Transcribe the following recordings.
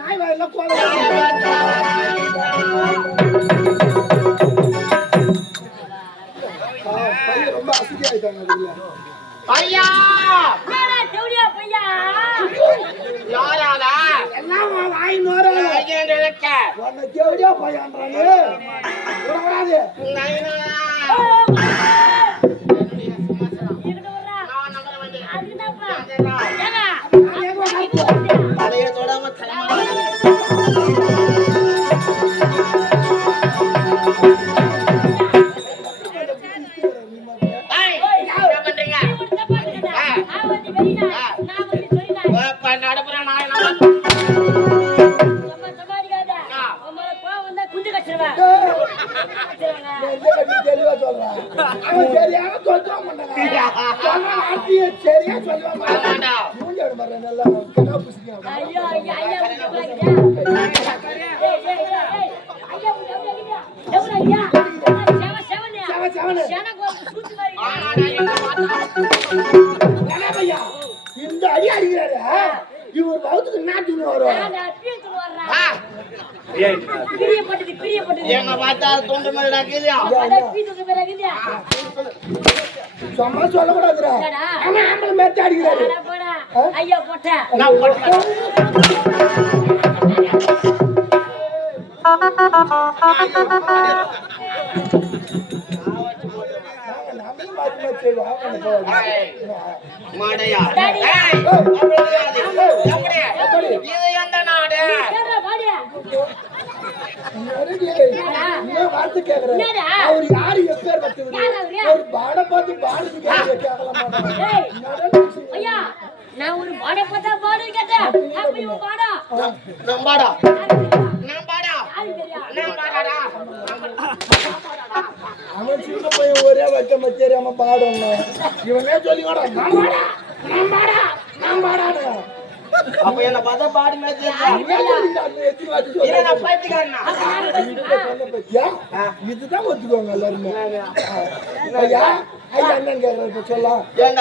நாய் வாயில ரொம்ப அதுல ஐயா பையா எல்லாம் வாய் உன்னை பையன்றாங்க விடக்கூடாது கணபையா, இந்த அடி அடிக்கிறாரு. இவர் பௌத்துக்கு நாட்டுன்னு வரும் பார்த்தா தொண்டு மேல? சும்மா? ஆமா ஆம்பளை அடிக்கிறாரு. ஐயா நான் போட்டேன். நம்மளும் மாத்தி மாத்தி செய்வோம். அவன் போவாது. ஏய், மாடையா? இது எந்த நாடு வார்த்தை? அவர் யாரு எப்பேர்? ஒரு பாட பார்த்து நான் ஒரு பாட பார்த்தா பாடு கேட்டேன் பாடா அவன் சின்ன பையன் ஒரே வச்ச மச்சேரியாம பாடணும் இவனே சொல்லி கூட நம்பாடா நம்பாடா நம்பாடான்னு அப்ப என்ன பார்த்தா பாடி? இதுதான் எல்லாருமே. ஐயா ஐயா கேக்குறாரு இப்ப சொல்லலாம். என்ன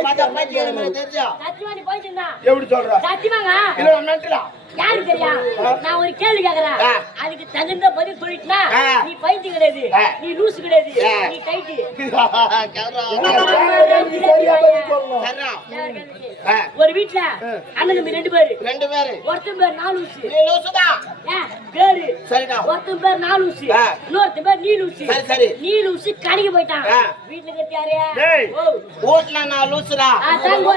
பார்த்தா போயிட்டு இருந்தா எப்படி சொல்ற? சத்தியமாங்க. இல்ல மென்டலா யாருக்கு தெரியும் நான் ஒரு கேள்வி கேக்குறேன். அதுக்கு தகுந்த பதில் சொல்லிட்டுனா. நீ பைத்தியம் கிடையாது. நீ லூசு கிடையாது. நீ டைட்டு நீ. ஒரு வீட்ல அண்ணன் தம்பி ரெண்டு பேரு. ரெண்டு பேரு. ஒருத்தன் பேர் நாலூசு நீ லூசுதான் ஏன் பேரு. சரிடா. ஒருத்தன் பேர் நாலூசி ஆ. இன்னொருத்தன் பேர் நீலூசி சரி, சரி. நீலூசி கடைக்கு போயிட்டான். வீட்டுல கட்டி யாரு? டேய். ஓ. வீட்டுல நான் லூசுடா. அதான்.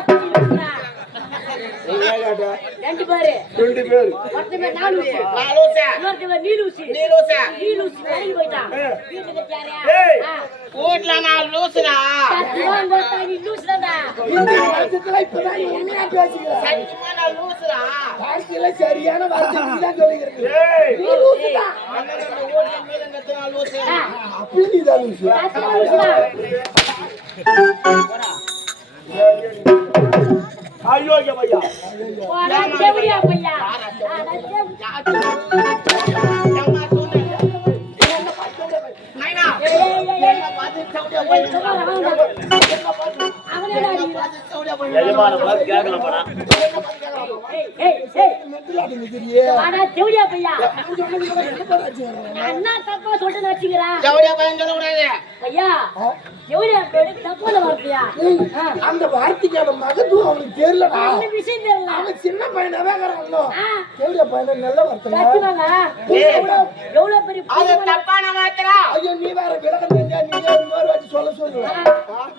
ரெண்டு பேரு. ரெண்டு பேரு. ஒருத்தன் பேர் நாலூசி நான் லூசா. இன்னொருத்தன் பேர் நீலூசி நீ லூசா. நீலூசி கடைக்கு போயிட்டான். வீட்டுல கட்டி யாரு ஏய். ஆ. வீட்டுல நான் லூசுடா. சத்தியமா பார்த்தா நீ லூசுதான்டா. இந்த வருஷத்துல இப்பதான் நீ உண்மையா பேசுகிற? சத்தியமா நான் லூசுடா. வாழ்க்கையில சரியான வார்த்தை நீதான் சொல்லிக்கிறது ஏய். நீ லூசுதான். அண்ணன் நம்ம வீட்டுல மீதம் கத்து நான் லூசு. அப்படி நீதான் லூசு. சத்தியமா பையா போடா, செவிலியா பையா. அட, செவி- நைனா ஏய், போய். தப்பா பையன் ஐயா, தப்பான வார்த்தையா? அந்த வார்த்தைக்கான மகத்துவம் அவனுக்கு தெரியலடா. அந்த விஷயம் தெரியல. அவன் சின்ன பையனாவே இருக்கிறான் ஆ, எவ்வளவு பையன் நல்ல வார்த்தை. எவ்வளவு பெரிய அது தப்பான ஐயோ நீ வேற விலகம் தெரிஞ்சா நீ இன்னொரு வாட்டி சொல்ல சொல்லு ஆ,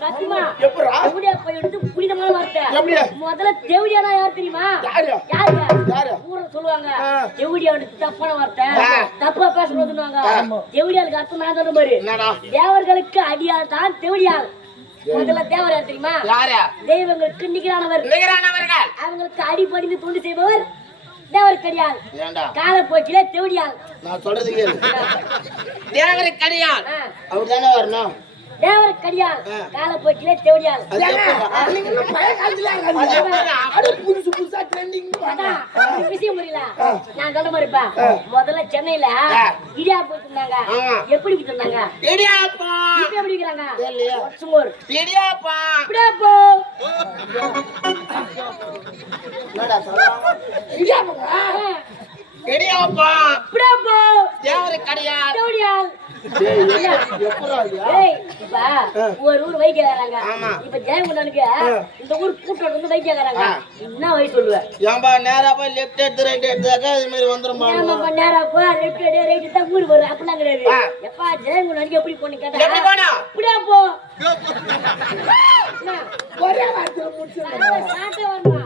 சத்தியமா. எப்படா? செவிலியா பையனுக்கு புனிதமான வார்த்தை. முதல்ல தேவடியானா யார் தெரியுமா? யாரு? யாரு? ஊர்ல சொல்லுவாங்க ஆ. தேவடியானுக்கு தப்பான வார்த்தை. தப்பா பேசணும்னுவாங்க தேவடியாளுக்கு அர்த்தம் நான் சொன்ன மாதிரி தேவர்களுக்கு அடியாள் தான் தேவடியாள். முதல்ல தேவர் யார் தெரியுமா? தெய்வங்களுக்கு நிகரானவர். நிகரானவர்கள். அவங்களுக்கு அடிபணிந்து தொண்டு செய்பவர் தேவர் கடியாள் ஏண்டா? காலப்போக்கில தேவடியாள். நான் சொல்றது கேளு. தேவரை கடியான் ஆ. அவர் தானே வரணும்? தேவர கடியால் கால போக்கிலே தேவடியால் பழைய காலத்துல. அட புதுசு புதுசா ட்ரெண்டிங் விஷயம் புரியல. நான் சொல்ல. முதல்ல சென்னையில இடியா போட்டுருந்தாங்க. எப்படி வித்துருந்தாங்க இடியாப்பா எப்படி. சுமோர் இடியாப்பா இப்படியே போ என்னடா சொல்றாங்க? இடியாப்பா இப்படியே போ தேவர கடையா தேவடியால். ஒரு ஊர் வைத்தியக்காரங்க ஆமா. இப்ப ஜெயங்குண்டனுக்கு இந்த ஊர் கூட்டோட வந்து என்ன வழி சொல்லுவேன் ஏன்பா நேரா போய் லெஃப்ட் எடுத்து ரைட் எடுத்தாக்கா இது மாதிரி வந்துருமா ஏமாப்பா, நேரா போ, left அடி, right தான் ஊருக்கு வரும். அப்படிலாம் கிடையாது. எப்பா, ஜெயங்குண்டனுக்கு எப்படி கேட்டா, எப்படி போனா? இப்படியே போ. ஒரே வார்த்தையில சாட்டை வரணுமா?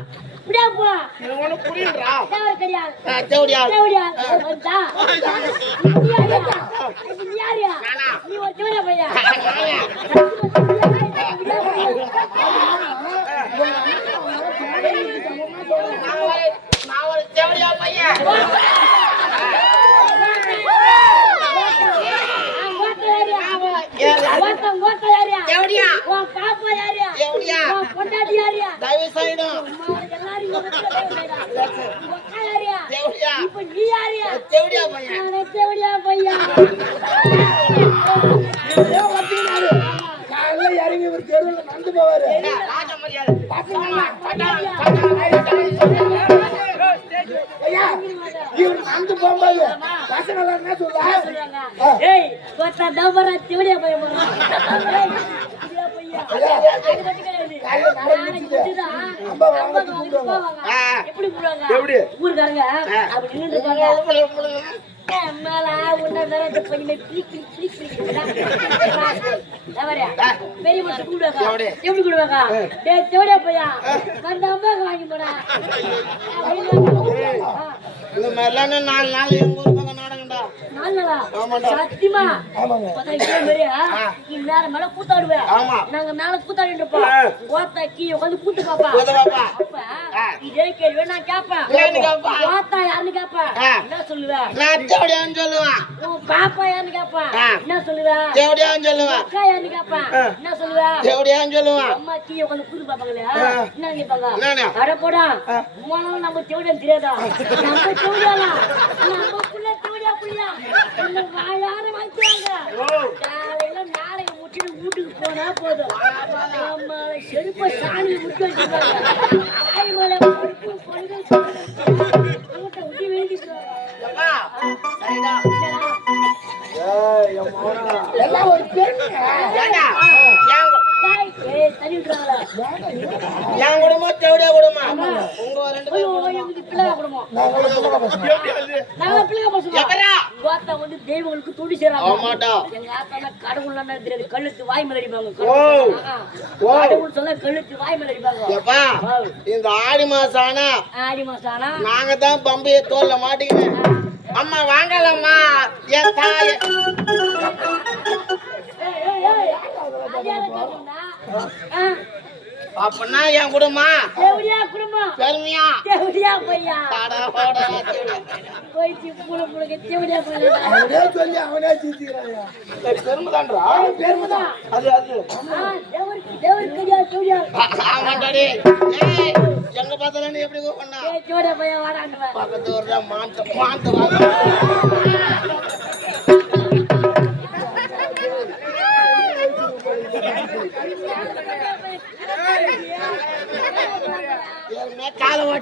இப்படியே போ. இது ஒண்ணு புரியுதுடா தேவர் கிடையாது. தேவடியா தேவடியா? வந்தா? நீ யாருயா? நீ யாருயா? நீ ஒரு தேவடியா பையா? நான் ஒரு தேவடியா பையன் ஒருத்தன் ஓட்ட யாருயா? தேவடியா உன் பாப்பா யாருயா? தேவடியா உன் பொண்டாட்டி யாருயா? தயவு செய்யணும் இறங்கி ஒரு தெருவுல நடந்து போவாரு ராஜ மரியாதை ஐயா இவர் நடந்து போகும்போது பசங்க என்ன சொல்லுவா எப்படி ஊருக்காரங்க அப்படி இருப்பாங்க. எப்படி? எப்படி பையா, அம்மாவுக்கு வாங்கி போடா. இந்த மாதிரிலாம் நாலு நாள் எங்க சத்தியமா? இதே மாதிரியா? நீ மேல மேல கூத்தாடுவேன். நாங்க மேல கூத்தாடிட்டு இருப்போம். ஓத்தா கீழே உட்கார்ந்து கூத்து பாப்பா. இதே கேள்வி நான் கேட்பேன். ஓத்தா யாருன்னு கேட்பேன். என்ன சொல்லுவேன்? தேவடியான்னு சொல்லுவேன் பாப்பா யாருன்னு கேட்பேன். என்ன சொல்லுவேன்? தேவடியான்னு சொல்லுவேன் அக்கா யாருன்னு கேட்பேன். என்ன சொல்லுவேன்? தேவடியான்னு சொல்லுவேன் அம்மா கீழே உட்கார்ந்து கூத்து பாப்பாங்களே. என்ன கேட்பாங்க? அட போடா. நம்ம தேவடியான்னு தெரியாதா? நம்ம தேவடியாளா? நம்ம புள்ள தேவடியா புள்ளையா? இந்த வாயார. காலையில நாளைக்கு வீட்டுக்கு போனா போதும் நம்ம செருப்ப சாணியை விட்டு வச்சிருக்காங்க என் கு- குடும்பம் தேவடியா குடும்பம் உங்க ரெண்டு பேரும் பிள்ளை குடும்பம் நாங்க பிள்ளை பசங்க ஆத்தா வந்து தெய்வங்களுக்கு துடி செய்றாங்க. ஆமாட்டா எங்க ஆத்தானா கடவுள் தெரியாது. கழுத்து வாய் மேல அடிப்பாங்க. கடவுள் சொன்னா கழுத்து வாய் மேல அடிப்பாங்க. இந்த ஆடி மாசம் ஆனா ஆடி மாசம் ஆனா நாங்க தான் பம்பைய தோல்ல மாட்டிக்கினேன் அம்மா வாங்கலம்மா. என் தாய. ஏய், ஏய், ஏய். அப்படின்னா என் குடும்பம். தேவடியா குடும்பம்? பெருமையா? தேவடியா பையா? பாடா, பாடா, தேவடியா அவனே சொல்லி அவனே சீச்சிக்கிறாயா பெருமைதான்றா? பெருமைதான். அது அது. ஆ, தேவருக்கு தேவருக்கு கடியா தேவடியா ஆமாண்டாடி ஏய் எங்க பார்த்தாலும் நீ எப்படி ஏய், தேவடியா பையா பக்கத்து ஒரு மாந்த மாந்த வாங்க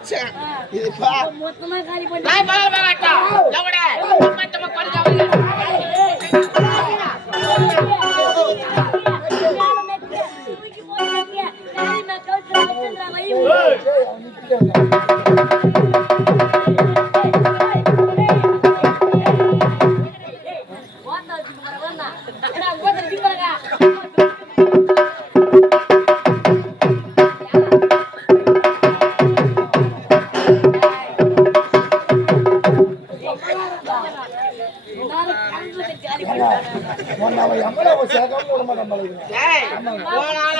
வச்சேன் இது பா. மொத்தமா காலி பண்ணி நான் பால பாட்டா எவடே மொத்தமா கொடிக்க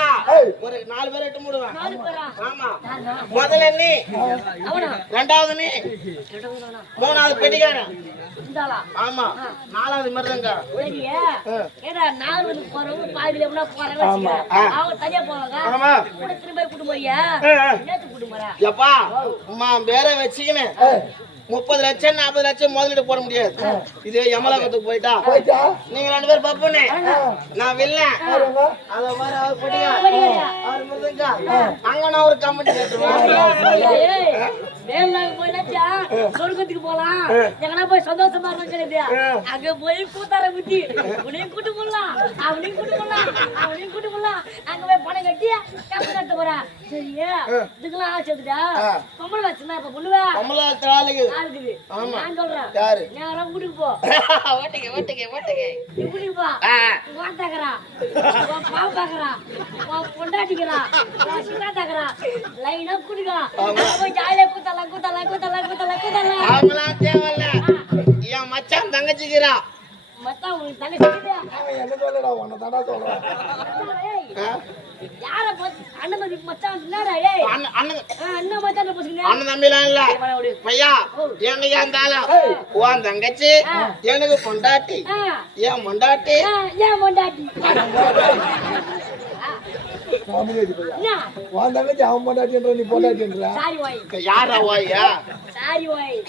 போனாலா ஏய். ஒரு நாலு பேர் எட்டு மூடுவேன் நாலு பேரா? ஆமா? முதல்ல நீ. ரெண்டாவது நீ. மூணாவது பெட்டிக்காரன். ஆமா. நாலாவது மிருதங்க. ஏடா நாலு வந்து போறவங்க பாதியில எவனா போறாங்க வச்சுக்க. அவங்க தனியா போவாங்க ஆமா. கூட திரும்ப கூட்டு போறியா? நேத்து கூட்டு போறா? எப்பா அம்மா பேர வச்சுக்கின்னு. முப்பது லட்சம் நாற்பது லட்சம் முதலீடு போட முடியாது. இது யமலகத்துக்கு போயிட்டா. போயிட்டா? நீங்க ரெண்டு பேரும் பப்புனே நான் யாருங்க அத மாதிரி அவர் பொடியா? அவர் மிருதங்க அங்க நான் ஒரு போயிடாச்சா, சொர்க்கத்துக்கு போலாம். எங்கனா போய் சந்தோஷமா அங்க போய் கூத்தார குத்தி உன்னையும் கூட்டு போடலாம். அவனையும் கூட்டு போடலாம். அவனையும் கூட்டு போடலாம். அங்க போய் பணம் கட்டி காசு கட்ட போறா. சரியா? இதுக்கெல்லாம் ஆசை பொம்பளை வச்சுனா இப்ப பொண்ணுவா ஆமா. நான் சொல்றேன். யாரு? நேரம் வீட்டுக்கு போ. ஓட்டுங்க ஓட்டுங்க ஓட்டுங்க. நீ வீட்டுக்கு போ. ஆ. வான் தாக்குறா. உன் பாவு பாக்குறா உன் பொண்டாட்டிக்கிறா உன் சின்ன தாக்குறா. லைனா போய் ஜாலியா கூத்தலாம் கூத்தலாம் கூத்தலாம் கூத்தலாம் கூத்தலாம். அவங்களாம் தேவையில்ல. என் மச்சான் தங்கச்சிக்கிறா. மொத்தம் உனக்கு தலை என்ன சொல்லடா உன்னை சொல்றேன். அண்ணன் மதி மச்சான் என்னடா ஏய் அண்ணன் அண்ணன் அண்ணன் மச்சான் அண்ணன் தம்பிலாம் இல்ல பையா எனக்கு இருந்தாலும் உன் தங்கச்சி எனக்கு பொண்டாட்டி பொண்டாட்டி ஏன் பொண்டாட்டி காமெடி பையா உன் தங்கச்சி அவன் பொண்டாட்டின்ற நீ பொண்டாட்டின்ற யாரா வாயா சாரி வாய்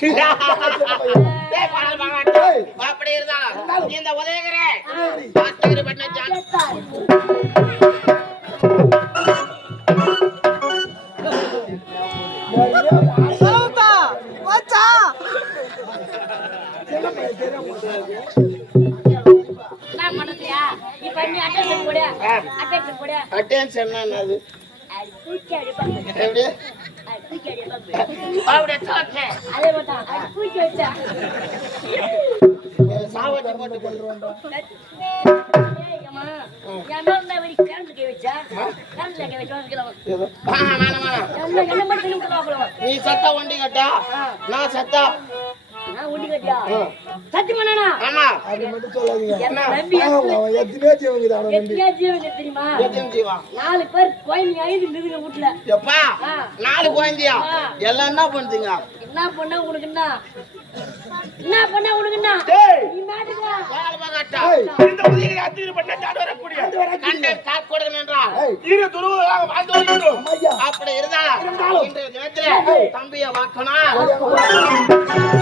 அப்படி இருந்தாலும் இந்த உதயகரே பண்ண ஜான் இப்ப நீ அட்டென்ஷன் என்னது? அது தூக்கி அடிப்பாங்க எப்படி? அது தூக்கி அடிப்பாங்க அப்படியே தோற்றேன் அதே மாட்டா நீ சத்தா வண்டி கட்டா நான் சத்தா நாலு பேர்? குழந்தைங்க ஐந்து நிறுங்க வீட்டுல எப்பா நாலு குழந்தையா எல்லாம் என்ன பண்ணுதுங்க என்ன பண்ண உனக்கு என்ன என்ன பண்ண உனக்கு என்ன டேய். நீ. இந்த உதவிகளை அத்திரி பண்ண தாடு வரக்கூடிய. கண்டன் காக் என்றால் ஏய். இரு வாழ்ந்து ஐயா அப்படி இருந்தா இன்றைய தினத்துல தம்பியை வாக்கணும்.